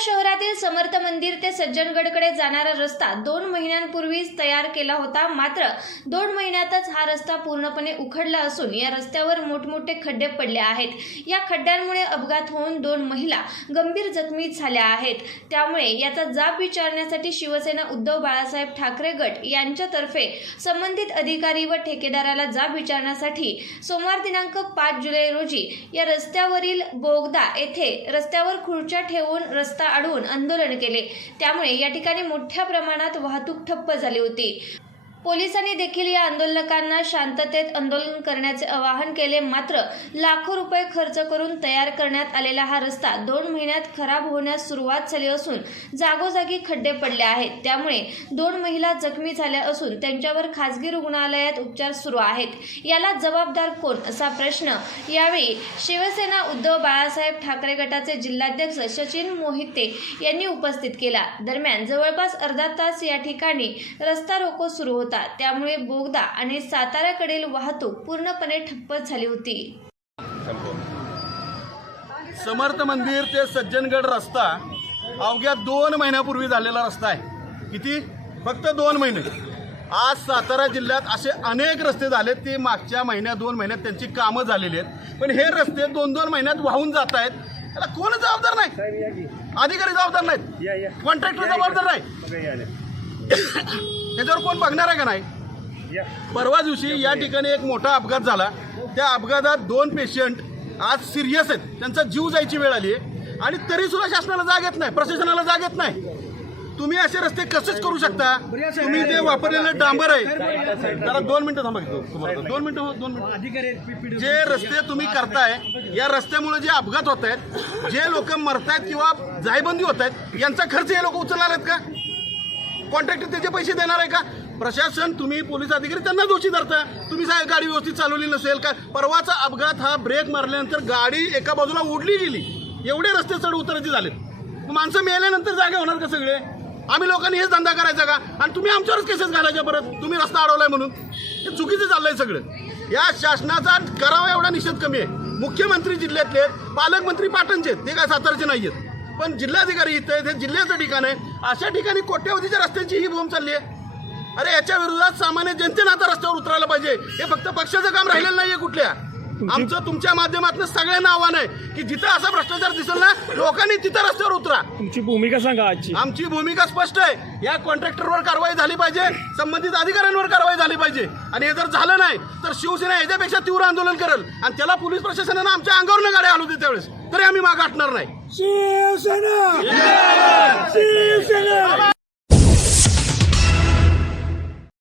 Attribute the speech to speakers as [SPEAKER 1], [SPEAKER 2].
[SPEAKER 1] शहरातील समर्थ मंदिर ते सज्जनगडकडे जाणारा रस्ता दोन महिन्यांपूर्वीच तयार केला होता. मात्र दोन महिन्यातच हा रस्ता पूर्णपणे उखडला असून या रस्त्यावर मोठमोठे खड्डे पडले आहेत. या खड्ड्यांमुळे अपघात होऊन दोन महिला गंभीर जखमी झाल्या आहेत. त्यामुळे याचा जाब विचारण्यासाठी शिवसेना उद्धव बाळासाहेब ठाकरे गट यांच्यातर्फे संबंधित अधिकारी व ठेकेदाराला जाब विचारण्यासाठी सोमवार दिनांक पाच जुलै रोजी या रस्त्यावरील बोगदा येथे रस्त्यावर खुर्च्या ठेवून रस्ता अडवून आंदोलन केले. त्यामुळे या ठिकाणी मोठ्या प्रमाणात वाहतूक ठप्प झाली होती. पोलिसांनी देखील या आंदोलकांना शांततेत आंदोलन करण्याचे आवाहन केले. मात्र लाखो रुपये खर्च करून तयार करण्यात आलेला हा रस्ता दोन महिन्यात खराब होण्यास सुरुवात झाली असून जागोजागी खड्डे पडले आहेत. त्यामुळे दोन महिला जखमी झाल्या असून त्यांच्यावर खासगी रुग्णालयात उपचार सुरू आहेत. याला जबाबदार कोण? असा प्रश्न यावेळी शिवसेना उद्धव बाळासाहेब ठाकरे गटाचे जिल्हाध्यक्ष सचिन मोहिते यांनी उपस्थित केला. दरम्यान जवळपास अर्धा तास या ठिकाणी रस्ता रोको सुरू होता. त्यामुळे बोगदा आणि साताऱ्याकडील वाहतूक पूर्णपणे ठप्प झाली होती.
[SPEAKER 2] समर्थ मंदिर ते सज्जनगड रस्ता अवघ्या दोन महिन्यापूर्वी झालेला रस्ता आहे. किती? फक्त दोन महिने. आज सातारा जिल्ह्यात असे अनेक रस्ते झालेत ते मागच्या महिन्यात दोन महिन्यात त्यांची कामं झालेली आहेत. पण हे रस्ते दोन दोन महिन्यात वाहून जात आहेत. त्याला कोण जबाबदार नाही? अधिकारी जबाबदार नाहीत. कॉन्ट्रॅक्टर जबाबदार नाही. त्याच्यावर कोण बघणार आहे का नाही? परवा दिवशी या ठिकाणी एक मोठा अपघात झाला. त्या अपघातात दोन पेशंट आज सिरियस आहेत. त्यांचा जीव जायची वेळ आली आहे आणि तरी सुद्धा शासनाला जाग येत नाही प्रशासनाला जाग येत नाही. तुम्ही असे रस्ते कसेच करू शकता? तुम्ही जे वापरलेलं डांबर आहे. जरा दोन मिनिटं थांबा तुम्हाला दोन मिनिटं हो, दोन मिनिटं. जे रस्ते तुम्ही करताय या रस्त्यामुळे जे अपघात होत आहेत जे लोक मरतायत किंवा जायबंदी होत आहेत यांचा खर्च हे लोक उचलणार आहेत का? कॉन्ट्रॅक्टर त्याचे पैसे देणार आहे का? प्रशासन तुम्ही पोलीस अधिकारी त्यांना दोषी धरता. तुम्ही साहेब गाडी व्यवस्थित चालवली नसेल का? परवाचा अपघात हा ब्रेक मारल्यानंतर गाडी एका बाजूला ओढली गेली. एवढे रस्ते चढ उतरायचे झाले माणसं मेल्यानंतर जागे होणार का सगळे? आम्ही लोकांनी हेच धंदा करायचा का? आणि तुम्ही आमच्यावरच केसेस घालायच्या परत? तुम्ही रस्ता अडवलाय म्हणून. हे चुकीचं चाललंय सगळं. या शासनाचा करावा एवढा निषेध कमी आहे. मुख्यमंत्री जिल्ह्यातले पालकमंत्री पाटणचे आहेत, ते काय सातारचे नाही आहेत पण जिल्हाधिकारी इथं आहेत, हे जिल्ह्याचं ठिकाण आहे. अशा ठिकाणी कोट्यवधीच्या रस्त्यांची ही बोंब चालली आहे. अरे याच्या विरोधात सामान्य जनतेनं आता रस्त्यावर उतरायला पाहिजे. हे फक्त पक्षाचं काम राहिलेलं नाहीये कुठल्या. आमचं तुमच्या माध्यमातून सगळ्यांना आव्हान आहे की जिथं असा भ्रष्टाचार दिसेल ना लोकांनी तिथं रस्त्यावर उतरा.
[SPEAKER 3] तुमची भूमिका सांगा आजची.
[SPEAKER 2] आमची भूमिका स्पष्ट आहे. या कॉन्ट्रॅक्टरवर कारवाई झाली पाहिजे संबंधित अधिकाऱ्यांवर कारवाई झाली पाहिजे. आणि हे जर झालं नाही तर शिवसेना याच्यापेक्षा तीव्र आंदोलन करेल. आणि त्याला पोलीस प्रशासनानं आमच्या अंगावर गाड्या हलवते त्यावेळेस. तरी आम्ही माग नाही.
[SPEAKER 3] शिवसेना